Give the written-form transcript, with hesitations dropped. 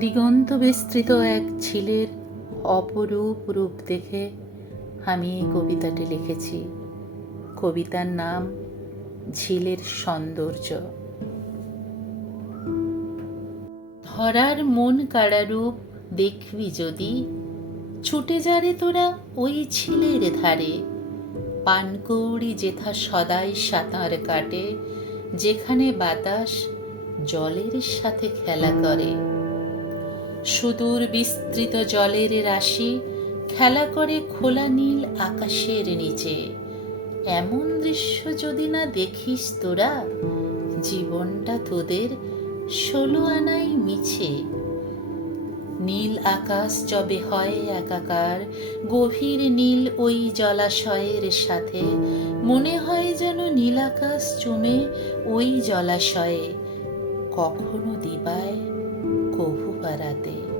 দিগন্ত বিস্তৃত এক ঝিলের অপরূপ রূপ দেখে আমি এই কবিতাটি লিখেছি। কবিতার নাম ঝিলের সৌন্দর্য। ধরার মন কাড়ারূপ দেখবি যদি, ছুটে যারে তোরা ওই ঝিলের ধারে। পানকৌড়ি যেথা সদাই সাঁতার কাটে, যেখানে বাতাস জলের সাথে খেলা করে। সুদূর বিস্তৃত জলের রাশি খেলা করে খোলা নীল আকাশের নিচে। এমন দৃশ্য যদি না দেখিস তোরা, জীবনটা তোদের 16 আনাই মিছে। নীল আকাশ যবে হয় একাকার, গভীর নীল ওই জলাশয়ের সাথে, মনে হয় যেন নীল আকাশ চুমে ওই জলাশয়ে, কখনো দিবায় কভু পারাতে।